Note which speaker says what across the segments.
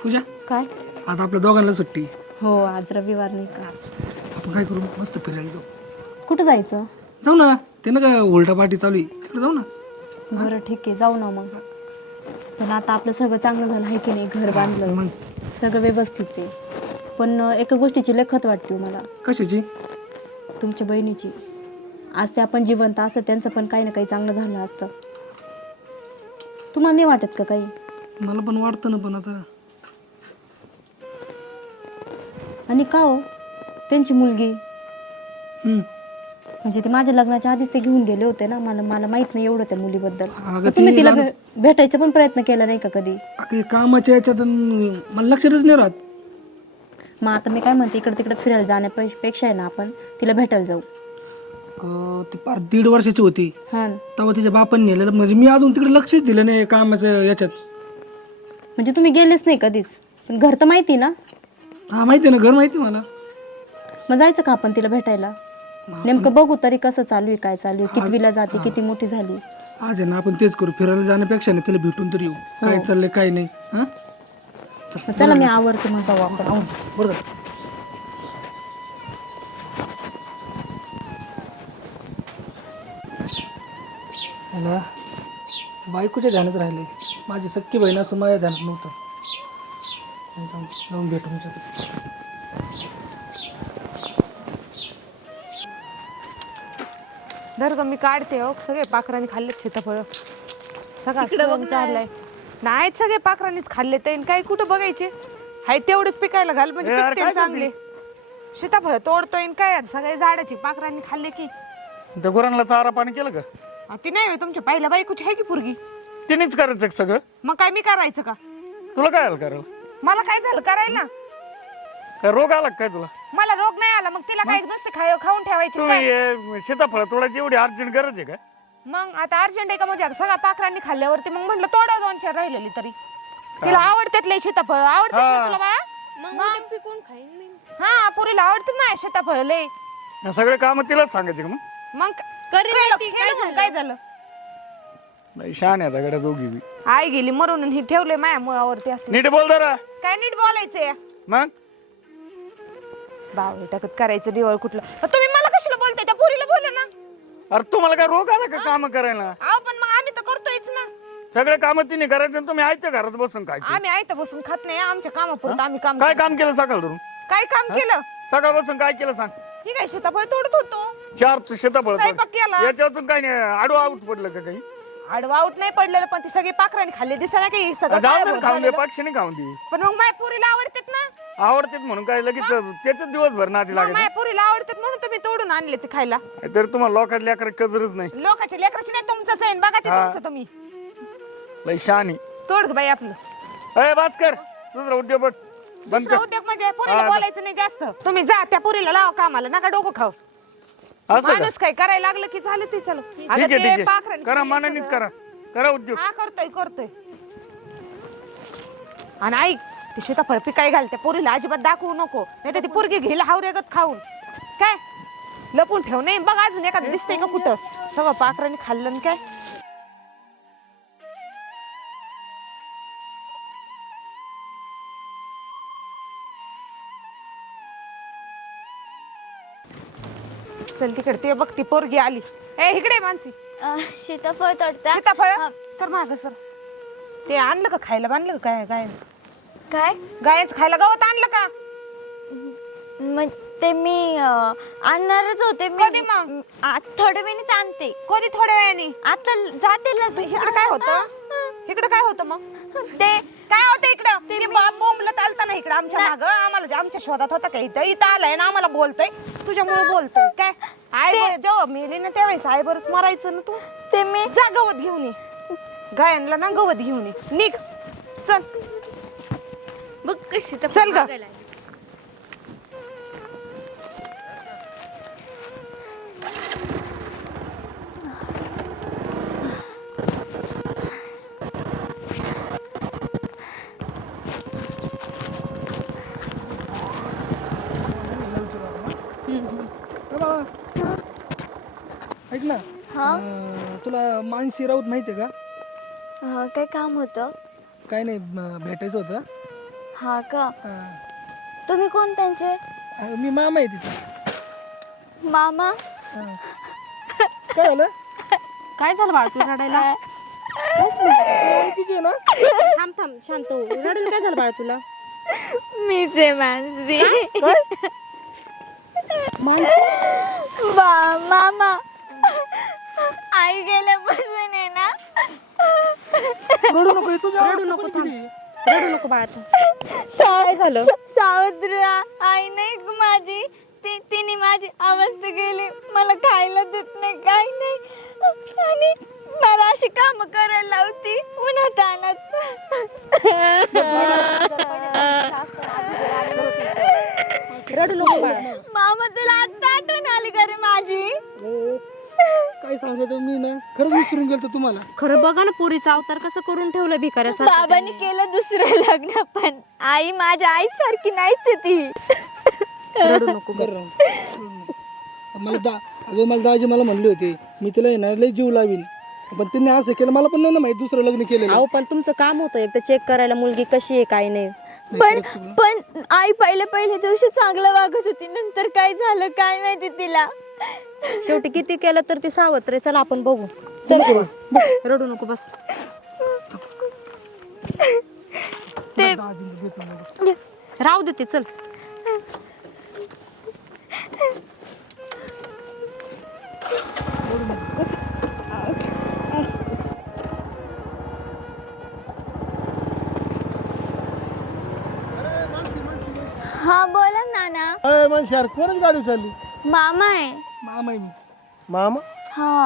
Speaker 1: पूजा
Speaker 2: काय?
Speaker 1: आज आपल्या दोघांना सुट्टी.
Speaker 2: हो आज रविवार नाही का?
Speaker 1: आपण काय करू, मस्त फिरायला जाऊ.
Speaker 2: कुठं जायचं?
Speaker 1: जाऊ ना, ते ना काय उलटा पार्टी चालू आहे तिकडे जाऊ ना.
Speaker 2: बरं ठीक आहे, जाऊ ना मग. पण आता आपलं सगळं चांगलं झालं आहे की नाही? घर बांधलं,
Speaker 1: मग
Speaker 2: सगळं व्यवस्थित आहे. पण एका गोष्टीची लखत वाटते मला,
Speaker 1: कशाची?
Speaker 2: तुमच्या बहिणीची. आज ते आपण जिवंत असतं त्यांचं पण काही ना काही चांगलं झालं असतं. तुम्हाला नाही वाटत का काही?
Speaker 1: मला पण वाटतं ना, पण आता
Speaker 2: आणि का हो, त्यांची मुलगी
Speaker 1: हम्म.
Speaker 2: म्हणजे ते माझ्या लग्नाच्या आधीच ते घेऊन गेले होते ना. मला माहित नाही एवढं त्या मुलीबद्दल.
Speaker 1: अगं
Speaker 2: तर तुम्ही
Speaker 1: ती
Speaker 2: तिला
Speaker 1: लहान-
Speaker 2: भेटायचा पण प्रयत्न केला नाही का कधी?
Speaker 1: अगं हे कामाच्या याच्यात मला लक्षातच नाही राहत.
Speaker 2: मग आता मी काय म्हणते, इकडे तिकडे फिरायला जाण्यापेक्षा आहे ना आपण तिला भेटायला जाऊ.
Speaker 1: ती फार 1.5 वर्षाची होती
Speaker 2: हा,
Speaker 1: तेव्हा तिच्या बापांनी नेलेलं. म्हणजे मी अजून तिकडे लक्षच दिलं नाही कामाच्या याच्यात.
Speaker 2: म्हणजे तुम्ही गेलेच नाही कधीच, पण घर तर माहिती ना?
Speaker 1: हा माहिती आहे ना, घर माहिती आहे मला.
Speaker 2: मग जायचं का आपण तिला भेटायला? नेमकं बघू तरी कसं चालू आहे, काय चालू आहे, कितवीला जाते, किती मोठी झाली.
Speaker 1: आज आहे ना, आपण तेच करू, फिरायला जाण्यापेक्षा नाही तिला भेटून तरी येऊ. काय चाललंय काय नाही. हा
Speaker 2: मग चला मी आवडते, मग जाऊ आपण.
Speaker 1: बरं झालं. मला बायकोच्या ध्यानात राहिले, माझी सख्खी बहीण असून माझ्या ध्यानात नव्हतं. जाऊन भेटून
Speaker 3: धर ग, मी काढते. हो सगळे पाखरांनी खाल्लेत सीताफळ. सगळा चाललाय. नाही सगळे पाखरांनीच खाल्ले. ते काही कुठं बघायचे हाय तेवढेच पिकायला घाल, म्हणजे पिकते चांगले. सीताफळ तोडतोय आणि काय सगळे झाडाची पाखरांनी खाल्ले की.
Speaker 4: त्या गुरांना चारा पाणी केलं का?
Speaker 3: ती नाही होय तुमच्या पहिल्या बायकोची आहे की पोरगी?
Speaker 4: तिनेच करायचं का सगळं?
Speaker 3: मग काय मी करायचं का?
Speaker 4: तुला काय आलं करायला?
Speaker 3: मला काय झालं करायला?
Speaker 4: काय रोग आला का काय तुला?
Speaker 3: मला रोग नाही आला, मग तिला काय नुसते खाऊन ठेवायचे
Speaker 4: तुम्ही
Speaker 3: काय?
Speaker 4: सीताफळ तोडायची एवढी अर्जंट गरज आहे का?
Speaker 3: मग आता अर्जंट आहे का? म्हणजे आता सगळ्या पाखरांनी खाल्ल्यावरती मग म्हटलं तोडा 2-4 राहिलेली तरी. तिला आवडतात लय सीताफळ. आवडतात ना तुला बाळा? मग पिकून खाईन मी. हा पुरीला आवडतं ना सीताफळ लय.
Speaker 4: या सगळे काम तिलाच सांगायचे का मग?
Speaker 3: मग काय झालं?
Speaker 4: नाही शान आहे गड्या दोघी बी.
Speaker 3: आई गेली मरून आणि ही ठेवलंय माया मुळावरती असं.
Speaker 4: नीट बोल जरा.
Speaker 3: काय नीट बोलायचंय?
Speaker 4: मग
Speaker 3: बावळे टाकत करायचं दिवळ कुठलं. तुम्ही मला कशाला बोलताय? त्या पुरीला बोला ना.
Speaker 4: अरे तुम्हाला काय रोग आला का काम करायला?
Speaker 3: अहो पण मग आम्ही तर करतोयच ना.
Speaker 4: सगळे काम तिने करायचे आणि तुम्ही आयत्या घरात बसून खायचे.
Speaker 3: आम्ही आयत बसून खात नाही. आमच्या कामापुरत आम्ही काम
Speaker 4: काय काम केलं सकाळ धरून?
Speaker 3: काय काम केलं?
Speaker 4: सकाळ बसून काय केलं सांग?
Speaker 3: ही काय सीताफळ तोडत होतो.
Speaker 4: 4 सीताफळ
Speaker 3: स्वयंपाक केला.
Speaker 4: याच्यातून काय नाही आडू आऊट पडलं का काही?
Speaker 3: आडवा आऊट नाही पडलेलं, पण ती सगळी पाखरांनी खाल्ली. दिसायला काही सगळं
Speaker 4: जाऊन
Speaker 3: गायब
Speaker 4: दे,
Speaker 3: होत
Speaker 4: खाऊन दे,
Speaker 3: झालेलं.
Speaker 4: पक्षीने खाऊन दे.
Speaker 3: पण मग माझ्या पुरीला आवडतात ना.
Speaker 4: आवडतेत म्हणून काय लगेच त्याच दिवसभर नादी
Speaker 3: मग
Speaker 4: लागेल.
Speaker 3: माझ्या पुरीला आवडतात म्हणून तुम्ही तोडून आणले ते खायला.
Speaker 4: तर तुम्हाला लोकांच्या लेकरं कदरच नाही.
Speaker 3: लोकांच्या लेकराची नाही, तुमचंच आहे. बघा ते तुमचं तुम्ही.
Speaker 4: लय शानी.
Speaker 3: तोड ग बाई आपलं.
Speaker 4: अय बात कर, दुसरा उद्योग बघ. बंद
Speaker 3: दुसरा
Speaker 4: कर.
Speaker 3: उद्योग म्हणजे पुरीला
Speaker 4: हा,
Speaker 3: बोलायचं नाही जास्त. तुम्ही जा त्या पुरीला लावा कामाला, नका डोकं खाऊ.
Speaker 4: असं का?
Speaker 3: माणूस काय करायला लागलं की झालं ते चालू.
Speaker 4: ठीक आहे ठीक आहे, करा मनानेच
Speaker 3: करा.
Speaker 4: करा उद्योग.
Speaker 3: हा करतोय. आणि ऐक, ते सीताफळ पिकाय घाल त्या पोरीला अजिबात दाखवू नको, नाही तर ती पोरगी घेईल हावरेगत खाऊन. काय लपून ठेव नाही. बघ अजून एखादं दिसतंय का कुठं? सगळं पाखरांनी खाल्लं काय. चल तिकडे, ते बघ ती पोरगी आली. ए इकडे मानसी.
Speaker 5: सीताफळ तोडता
Speaker 3: सीताफळ सर माग सर. ते आणलं का खायला? बांधलं का काय गायांचं?
Speaker 5: काय?
Speaker 3: गायांचं खायला गवत आणलं का?
Speaker 5: मग ते मी आणणारच होते.
Speaker 3: कधी मग?
Speaker 5: थोड्या वेळाने आणते.
Speaker 3: कधी थोड्या वेळाने?
Speaker 5: आता जाते लगेच.
Speaker 3: इकडे काय होतं? इकडे काय होतं मग?
Speaker 5: ते
Speaker 3: काय होतं इकडं? ते बोंबलत आलता ना इकडं आमच्या मागं. आम्हाला आमच्या शोधात होता का इथं आलाय ना, आम्हाला बोलतोय. तुझ्यामुळे बोलतोय काय? आई जेव्हा मेली ना त्यावेळेस आई बरंच मारायचं ना तू.
Speaker 5: ते मी
Speaker 3: जा गवत घेऊन ये. गायांना ना गवत घेऊन ये. निघ चल.
Speaker 5: बघ कशी
Speaker 3: चल ग.
Speaker 1: ऐक ना, तुला मानसी राऊत माहिती आहे का?
Speaker 5: काय काम होतं?
Speaker 1: काय नाही, भेटायचं होतं.
Speaker 5: हा का
Speaker 1: हा.
Speaker 5: तुम्ही कोण त्यांचे
Speaker 1: मी मामा आहे तिचा.
Speaker 5: मामा
Speaker 1: हा. काय झालं?
Speaker 2: काय झालं बाळ तू रडायला?
Speaker 1: ओळखीची आहे ना?
Speaker 2: थांब थांब शांत हो. रडायला काय झालं बाळ तुला?
Speaker 5: मीच आहे मानसी मामा आई गेल्यापासून आहे ना
Speaker 1: रडू नको तुझ्या
Speaker 2: रडू नको थांब. रडू नको बाळ तू. काय झालं?
Speaker 5: सावत्र आई नाही ग माझी तिने माझी अवस्था केली मला खायला देत नाही काही नाही आणि मला अशी काम करायला लावती उन्हात आणत
Speaker 2: रडू नको बाळ.
Speaker 5: मामा तुला आता आठवण आली का रे माझी
Speaker 1: काय सांगतो मी ना खरंच विचारून गेलतो तुम्हाला.
Speaker 2: खरं बघा ना पोरीचा अवतार कसं करून ठेवलं भिकाऱ्यासारखं.
Speaker 5: बाबांनी केलं दुसरं लग्न पण आई माझ्या आईसारखी नाहीच आहे ती
Speaker 2: रडू नको गं.
Speaker 1: मला दाजी मला म्हणले होते मी तुला येणार लय जीव लावीन पण त्यांनी असं केलं मला पण नाही ना माहित दुसरं लग्न केलेलं.
Speaker 2: अहो पण तुमचं काम होतं एकदा चेक करायला मुलगी कशी आहे काय नाही.
Speaker 5: पण आई पहिल्या दिवशी चांगलं वागत होती नंतर काय झालं काय माहिती तिला
Speaker 2: शेवटी किती केलं तर ती सावत्र आहे. चला आपण बघू. चल रडू नको बस. राहू दे ते चल.
Speaker 5: हा बोला नाना
Speaker 6: अय माणशी यार कोणच गाडी चालली?
Speaker 5: मामा आहे
Speaker 1: मामा आहे मी.
Speaker 6: मामा?
Speaker 5: हा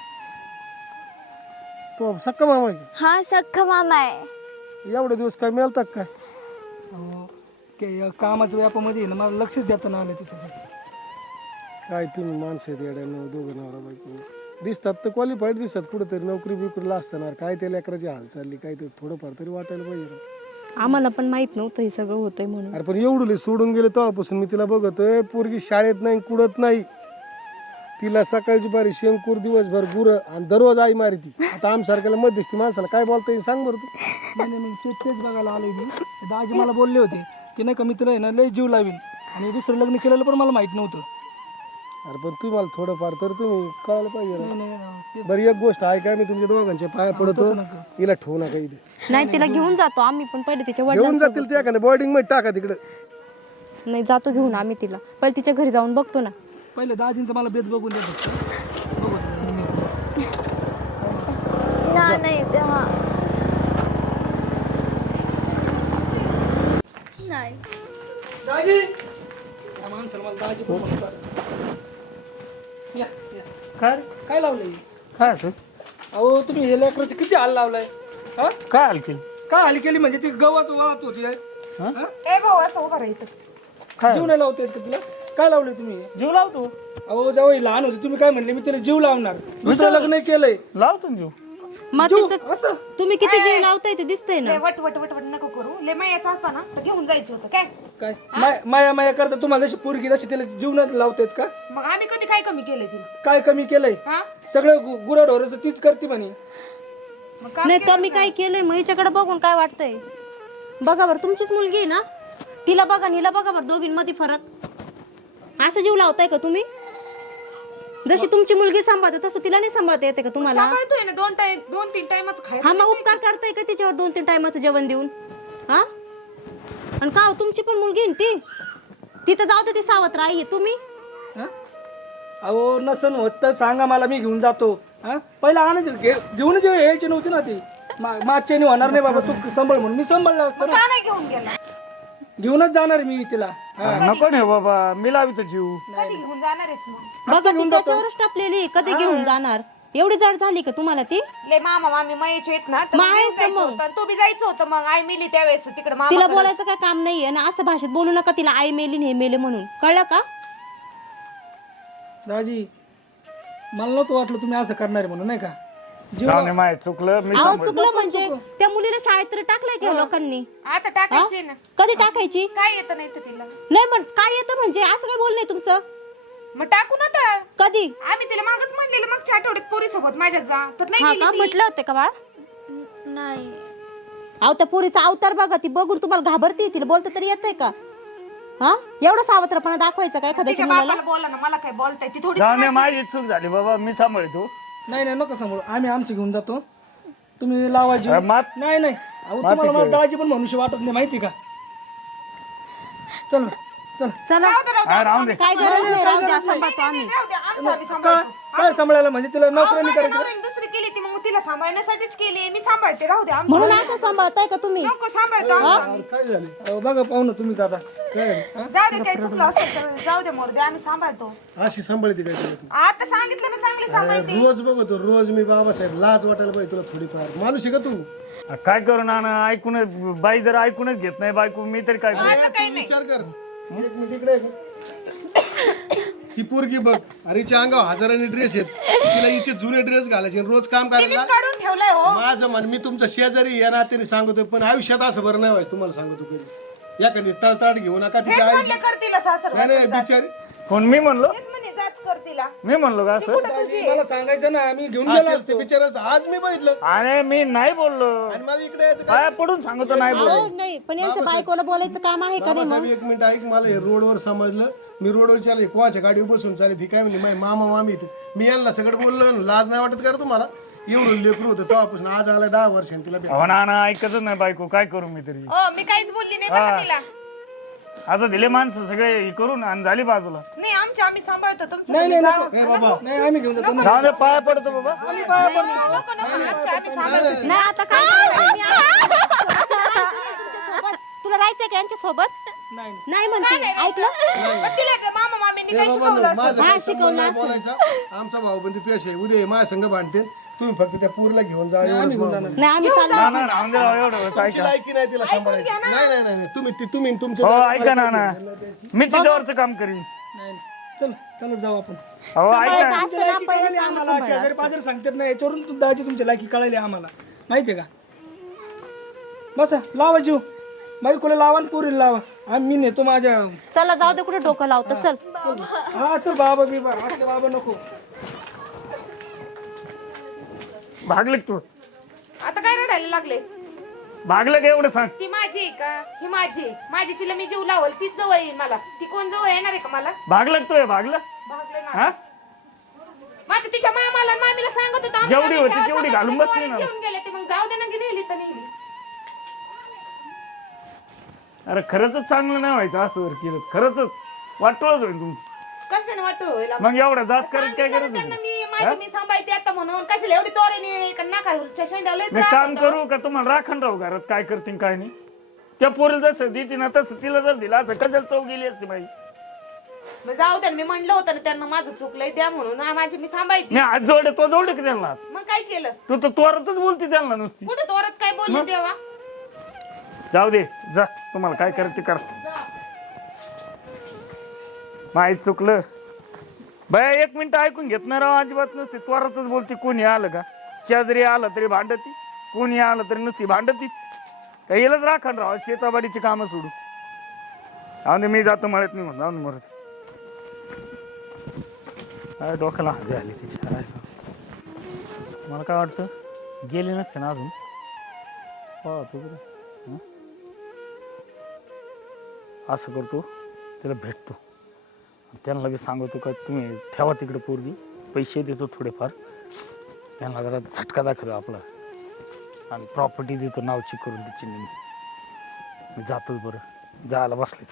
Speaker 6: तो सक्का मामा आहे
Speaker 5: हा सख्खा मामा आहे
Speaker 6: की? एवढे दिवस काय मिळतात काय?
Speaker 1: अहो, कामाच्या व्यापामध्ये ना मला लक्षच देता ना आलं तिच्याकडे.
Speaker 6: काय तुम्ही माणसं आहेत येड्यानं दोघं नवरा बायको दिसतात तर क्वालिफाईड दिसतात कुठेतरी नोकरी बिकरीला असताना काय त्या लेकराची हाल चालली काय ते थोडंफार तरी वाटायला पाहिजे ना.
Speaker 2: आम्हाला पण माहित नव्हतं हे सगळं होतंय म्हणून.
Speaker 6: अरे पण एवढं सोडून गेले तेव्हापासून मी तिला बघतोय पोरगी शाळेत नाही कुडत नाही तिला सकाळची बारी शेंकूर दिवसभर गुरं आणि दररोज आई मारी ती. आता आमसारख्याला मध्यस्थी माणसाला काय बोलता येईल सांग बरं तू.
Speaker 1: नाही नाही, मग तेच बघायला आलोय मी. दाजी मला बोलले होते की नाही का मी तुला आहे ना लय जीव लावीन आणि दुसरं लग्न केलेलं पण मला माहित नव्हतं.
Speaker 6: अरे पण तुम्हाला थोडंफार तर तुम्ही कळायला पाहिजे ना.
Speaker 1: नाही, नाही,
Speaker 6: बरं एक गोष्ट आहे काय मी तुमच्या दोघांच्या पाया पडतो हिला ठेवू नका इथे.
Speaker 2: नाही तिला घेऊन जातो आम्ही पण पहिले तिच्या
Speaker 6: घेऊन
Speaker 2: वडिलांसोबत.
Speaker 6: जातील ते एखाद्या बोर्डिंग मध्ये टाका तिकडे.
Speaker 2: नाही जातो घेऊन आम्ही तिला पहिले तिच्या घरी जाऊन बघतो ना.
Speaker 1: पहिले दाजींचं मला बेत बघून देत होतं.
Speaker 5: नाही हा नाही
Speaker 1: दाजी या माणसाला मला दाजी पण म्हणतात. या, या.
Speaker 4: काय
Speaker 1: काय लावलंय?
Speaker 4: काय असं?
Speaker 1: अहो तुम्ही हे लेकराची किती हाल लावलाय हा?
Speaker 4: काय हाल केली?
Speaker 1: काय हाल केली म्हणजे ती गवत वाळत होती
Speaker 4: हा?
Speaker 3: ए भाऊ असं उभा राहिलं
Speaker 4: काय
Speaker 1: जीव नाही लावता येत का तिला? काय लावलंय तुम्ही?
Speaker 4: जीव लावतो.
Speaker 1: अहो जेव्हा ही लहान होती तुम्ही काय म्हणले मी तिला जीव लावणार दुसरं लग्न केलंय.
Speaker 4: लावतो ना जीव.
Speaker 2: मग
Speaker 1: जीव
Speaker 2: तिचं
Speaker 1: असं
Speaker 2: तुम्ही किती जीव लावताय ते दिसतंय ना.
Speaker 3: वट वट वट वट नको करू ले याचा होता ना तर घेऊन जायचं होतं काय
Speaker 1: काय माया माया करता तुम्हाला जशी पोरगी जशी तिला जीवनात लावतायत का?
Speaker 3: मग आम्ही कधी काय कमी केलंय तिला
Speaker 1: काय कमी केलंय?
Speaker 3: हा
Speaker 1: सगळं गुराढोराचं तीच करते म्हणे.
Speaker 3: मग का
Speaker 2: नाही तर मी काय केलंय मग हिच्याकडे बघून काय वाटतंय. बघा बरं तुमचीच मुलगी आहे ना तिला बघा हिला बघा बरं दोघींमध्ये फरक. असं जीव लावताय का तुम्ही? जशी तुमची मुलगी सांभाळते तसं तिला नाही सांभाळता येते का तुम्हाला?
Speaker 3: सांभाळतोय ना दोन तीन टाइमच खाय
Speaker 2: हा मग उपकार करताय का तिच्यावर 2-3 टायमाचं जेवण देऊन? हा आणि का हो, तुमची पण मुलगी आहे ना ती तिथं जाऊ दे ती सावत्र आई आहे तुम्ही.
Speaker 1: हा? अहो नसन होत तर सांगा मला मी घेऊन जातो. हा पहिला आणायचं घेऊन यायची नव्हती ना ती मागच्याने होणार नाही बाबा तू सांभाळ म्हणून मी सांभाळलं असतं ना.
Speaker 3: का नाही घेऊन गेला
Speaker 1: घेऊनच जाणार मी तिला.
Speaker 4: नको नाही बाबा मी लावितो जीव.
Speaker 3: कधी घेऊन जाणारच मग
Speaker 2: बघा ती त्याच्यावरच टापलेली कधी घेऊन जाणार. एवढी जड झाली का तुम्हाला ती?
Speaker 3: ले मामा मामी मयेचे आहेत ना तर
Speaker 2: मग
Speaker 3: मग
Speaker 2: आहेच
Speaker 3: जायचं
Speaker 2: मग.
Speaker 3: होतं आणि तो बी जायचं होतं मग आई मिली त्यावेळेस तिकडे मामा
Speaker 2: तिला बोलायचं काय काम नाहीये ना असं भाषेत बोलू नका तिला आई मेली हे मेले म्हणून कळलं का?
Speaker 1: दाजी मला नव्हतं वाटलं तुम्ही असं करणार म्हणून नाही का.
Speaker 4: जाऊ दे, माय चुकलं मी
Speaker 2: अहो चुकलं म्हणजे त्या मुलीला शाळेत तरी टाकलंय का लोकांनी?
Speaker 3: आता टाकायचे ना
Speaker 2: कधी टाकायची?
Speaker 3: काय येतं नाही तर तिला
Speaker 2: नाही पण काय येतं म्हणजे असं काय बोलणं तुमचं?
Speaker 3: मग टाकू ना तर
Speaker 2: कधी?
Speaker 3: आम्ही तिला मागच म्हणलेलं मागच्या आठवड्यात पोरी सोबत माझ्या जा तर नाही
Speaker 2: हा
Speaker 3: गेली
Speaker 2: का
Speaker 3: ती.
Speaker 2: म्हटलं होते का बाळ?
Speaker 5: नाही
Speaker 2: अहो त्या पुरीचा अवतार बघा, ती बघून तुम्हाला घाबरती, तिला बोलता तरी येतंय का? हा एवढा सावत्रपणा दाखवायचा का एखाद्याच्या
Speaker 3: तिच्या
Speaker 2: मुलाला?
Speaker 3: बापाला बोला ना, मला काय बोलताय ती थोडी
Speaker 4: जाऊ दे, माझी चूक झाली बाबा, मी सांभाळतो.
Speaker 1: नाही नाही नको समोर, आम्ही आमची घेऊन जातो, तुम्ही लावा जीव.
Speaker 4: माफ
Speaker 1: नाही नाही अहो तुम्हाला मला दाजी पण मनुष्य वाटत नाही माहिती का? चल चल
Speaker 2: चला
Speaker 4: हा, राहून दे.
Speaker 2: काय गरज नाही, राहू द्या, सांभाळतो आम्ही.
Speaker 1: काय सांभाळायला म्हणजे तिला नोकरांनी करायचं?
Speaker 3: दुसरी केली ती, मग तिला सांभाळण्यासाठीच केली, मी सांभाळते, राहू द्या.
Speaker 2: म्हणून असं सांभाळताय का तुम्ही?
Speaker 3: नको सांभाळतो आम्ही.
Speaker 6: काय झालं
Speaker 1: अहो, बघा पाहू ना तुम्हीच आता.
Speaker 3: जाऊ दे, काही चुकलं असेल तर जाऊ दे, मोर दे, आम्ही सांभाळतो.
Speaker 6: अशी सांभाळते काय तुला तू?
Speaker 3: आता सांगितलं ना, चांगली सांभाळते.
Speaker 6: रोज बघतो, रोज मी बाबासाहेब लाज वाटायला पाहिजे तुला थोडीफार. माणूस आहे का तू?
Speaker 4: काय करू नाना, ऐकूनच बाई जर ऐकूनच घेत नाही बायको, मी तरी काय करू?
Speaker 6: तू विचार कर. एक मिनिट इकडे आहे का? ही पोरगी बघ, अरे हिच्या अंगावर हजारांनी ड्रेस आहेत, तिला हिचे जुने ड्रेस घालायचे आणि रोज काम करायला.
Speaker 3: काढून ठेवलंय हो.
Speaker 6: माझं मन, मी तुमचा शेजारी या नात्याने सांगतोय, पण आयुष्यात असं बरं नाही व्हायचं. तुम्हाला सांगतो कधी एखादी तळताट घेऊ नका तिच्या आई.
Speaker 3: म्हणले कर तिला सासर,
Speaker 6: नाही नाही बिचारी.
Speaker 4: कोण मी म्हणलो?
Speaker 3: म्हणे जाच कर तिला.
Speaker 4: मी म्हणलो का असं?
Speaker 1: दाजी, मला सांगायचं ना, आम्ही घेऊन
Speaker 6: हा,
Speaker 1: गेलो
Speaker 6: तेच ते बिचाराचं आज मी बघितलं
Speaker 4: अरे मी नाही बोललो,
Speaker 6: आणि मला इकडे यायचं काय?
Speaker 4: काय पडून सांगतो नाही बोललो.
Speaker 2: अहो, नाही पण यांचं बायकोला बोलायचं काम आहे का नाही?
Speaker 6: बाबासाहेब एक मिनिट ऐक, मला हे रोडवर समजलं. मी रोडवर चालले, कोणाच्या गाडीवर बसून चालले, ती काय म्हणली, माझी मामा मामी इथे. मी यांना सगळं बोललो, लाज नाही वाटत का रे तुम्हाला? एवढं लेकरू होतं तेव्हापासून आज आला 10 वर्षांनी तिला भेट.
Speaker 4: हो नाना, ऐकतच नाही बायको, काय करू मी तरी?
Speaker 3: हो, मी काहीच बोलली नाही बरं का तिला.
Speaker 4: आता दिले माणसं सगळे हे करून आणि झाली बाजूला.
Speaker 3: नाही, आम्ही सांभाळतो तुमचं.
Speaker 1: नाही नाही नको.
Speaker 6: ए बाबा,
Speaker 1: नाही आम्ही घेऊन जातो.
Speaker 4: जाऊ दे, पाया पडतो बाबा.
Speaker 3: नको नको, आम्ही सांभाळतो.
Speaker 2: नाही आता काय करणार? मी तुमच्यासोबत. तुला राहायचंय का यांच्या सोबत?
Speaker 1: नाही
Speaker 2: नाही म्हणते, ऐकलं?
Speaker 3: पण तिला ते मामा मामींनी
Speaker 6: ए
Speaker 3: काय
Speaker 6: बाबा,
Speaker 3: शिकवलं?
Speaker 6: माझं
Speaker 2: हा,
Speaker 6: काय
Speaker 2: शिकवलं
Speaker 6: संबंध नाही
Speaker 2: असेल.
Speaker 6: बोलायचा. आमचा भाऊ पण ते पेश आहे, उद्या हे माझ्या संघ भांडते. तुम्ही फक्त त्या पूरला घेऊन जा, एवढंच मला.
Speaker 2: नाही आम्ही चाललो.
Speaker 4: नाना राहून दे एवढं वेळेस,
Speaker 6: तुमची
Speaker 4: ऐका.
Speaker 6: लायकी नाही तिला सांभाळायची. नाही नाही नाही तुम्ही तुमच्या
Speaker 4: हो ऐका नाना, मी तिच्यावरचं काम करीन.
Speaker 1: नाही चल चल जाऊ आपण.
Speaker 4: हो ऐका.
Speaker 2: सांभाळायचं असतं
Speaker 1: तुमच्या
Speaker 2: ना,
Speaker 1: लायकी
Speaker 2: पहिलं
Speaker 1: कळाली
Speaker 2: चांगलं
Speaker 1: आम्हाला,
Speaker 2: सांभाळलं
Speaker 1: शेजारी पाजारी सांगतात ना, याच्यावरून तू दाजी तुमच्या लायकी कळाली आम्हाला, माहितीये का? बसा लावा जीव, बायकोला लावा आणि पुरीला लावा. मी नेतो माझ्या.
Speaker 2: चला जाऊ दे, कुठे डोकं लावतं. चल
Speaker 1: हा तर बाबा बिबा असले बाबा नको.
Speaker 4: भागले का तू?
Speaker 3: आता काय रडायला लागले?
Speaker 4: भागलं का एवढं सांग?
Speaker 3: ती माझी आहे का? ही माझी आहे. माझीला मी जीव लावल, तीच जवळ येईल मला. ती कोण जवळ येणार आहे का मला?
Speaker 4: भागलं का तू? भागलं
Speaker 3: भागले ना.
Speaker 4: हा?
Speaker 3: माझं तिच्या मामाला आणि मामीला सांगत होतो,
Speaker 4: जेवढी
Speaker 3: आम्ही
Speaker 4: होती
Speaker 3: तेव्हा
Speaker 4: तेवढी
Speaker 3: सांगत
Speaker 4: घालून
Speaker 3: होतो,
Speaker 4: बसली ना.
Speaker 3: घेऊन गेले ते, मग जाऊ दे ना, नेली तर नेली.
Speaker 4: अरे खरंच चांगलं नाही व्हायचं असं जर केलं, खरंच वाटोळच होईल तुमचं.
Speaker 3: कशाने वाटू होईल?
Speaker 4: मग एवढं जात करत काय
Speaker 3: सांगितलं
Speaker 4: करत
Speaker 3: ना त्यांना मी सांभाळते आता म्हणून. कशाला एवढी तोरे नाका शेंडावलंच
Speaker 4: मी काम करू का तुम्हाला राखण राहू घरात? काय करतील काय नाही? त्या पोरीला जसं देते ना तसं तिला जर दिला असं कशाला चव गेली असते बाई.
Speaker 3: जाऊ द्या, मी म्हणलं होतं ना त्यांना माझं चुकलंय द्या म्हणून. माझी मी सांभाळते.
Speaker 4: मी हात जोडले, तो जोडले की त्यांना?
Speaker 3: मग काय केलं?
Speaker 4: तू तर तोरतच बोलते त्यांना नुसती.
Speaker 3: कुठे तोरत काय बोलले तेव्हा?
Speaker 4: जाऊ दे, जा, तुम्हाला काय करायचं ते करा. माहीत चुकलं बाय. 1 मिनिट ऐकून घेत नाही राव, अजिबात नसते. त्वरातच बोलते. कोणी आलं का, शेजारी आलं तरी भांडती, कोणी आलं तरी नुसती भांडती. काही येलच राखण राव, शेताबाडीची कामं सोडू. आणि मी जातो मळत नाही म्हणून, जाऊन मरत. काय डोक्याला हवे आली तिच्या. मला काय वाटतं गेली नसते ना अजून. हो तू असं करतो, त्याला भेटतो, त्यांना लगेच सांगतो का तुम्ही ठेवा तिकडे पोरगी, पैसे देतो थोडेफार, त्यांना जरा झटका दाखवतो आपला, आणि प्रॉपर्टी देतो नावची करून तिची. मी जातोच. बरं जायला बसले.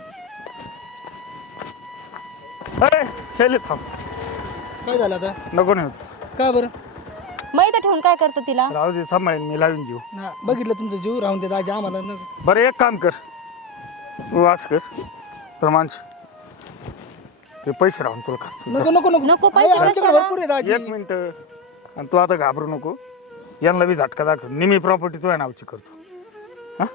Speaker 4: अरे शैली थांब.
Speaker 1: काय झालं आता?
Speaker 4: नको नाही होत.
Speaker 1: का बरं?
Speaker 2: मैदा ठेवून काय करतं तिला?
Speaker 4: राहू दे, सांभाळेन मी, लावून जीव.
Speaker 1: ना बघितलं तुमचं जीव राहून दे दाजी आम्हाला नको.
Speaker 4: बरं एक काम कर, तू आज कर प्रमाणच ते पैसे राहून तुला खर्च.
Speaker 1: नको नको नको
Speaker 2: नको
Speaker 1: आहे,
Speaker 2: पैसे
Speaker 1: आमच्याकडे
Speaker 2: कशाला?
Speaker 1: भरपूर आहे दाजी.
Speaker 4: 1 मिनिट. आणि तू आता घाबरू नको, यांना बी झटका दाखव. निमी प्रॉपर्टी तुझ्या नावची करतो. हा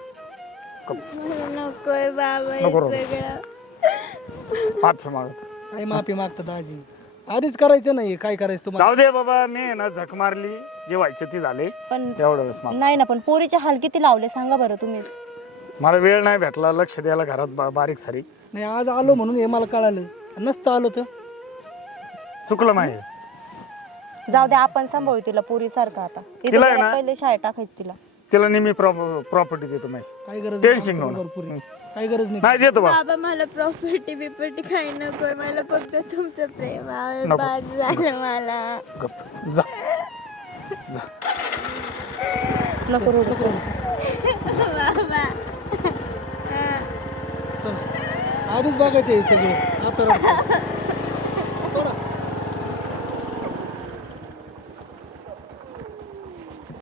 Speaker 5: नकोय बाबा हे
Speaker 4: नको नको.
Speaker 5: सगळं.
Speaker 4: माफी मागत.
Speaker 1: काय माफी मागता दाजी? आधीच करायचं नाही, काय करायचं तुम्हाला?
Speaker 4: जाऊ दे बाबा, मी आहे ना झक मारली, जे व्हायचं ते झाले.
Speaker 2: पण
Speaker 4: तेवढं वेळेस माफ.
Speaker 2: नाही ना, पण पोरीचे हाल किती लावले सांगा बरं तुम्ही.
Speaker 4: मला वेळ नाही भेटला लक्ष द्यायला घरात, बारीक सारीक.
Speaker 1: नाही आज आलो म्हणून हे मला कळालं, नसतं आलो तर.
Speaker 4: चुकलं माहिती.
Speaker 2: जाऊ दे, आपण सांभाळू तिला पोरी सारखं. आता
Speaker 4: तिला आहे
Speaker 2: इथे
Speaker 4: ना-
Speaker 2: पहिले शाळेत टाकायचं तिला.
Speaker 4: तिला नेहमी प्रॉपर्टी देतो माहिती.
Speaker 1: काही गरज
Speaker 4: टेन्शन
Speaker 1: नाही
Speaker 4: घेऊ
Speaker 1: भरपूर आहे. काही गरज नाही
Speaker 4: नाही देतो बा.
Speaker 5: बाबा मला प्रॉपर्टी बिपर्टी काही नकोय, मला फक्त तुमचं प्रेम आहे.
Speaker 4: नको.
Speaker 5: बाद झालं मला.
Speaker 4: गप्प जा.
Speaker 2: नको रडू.
Speaker 5: बाबा
Speaker 1: आधीच बघायचं हे सगळं आता रडतो.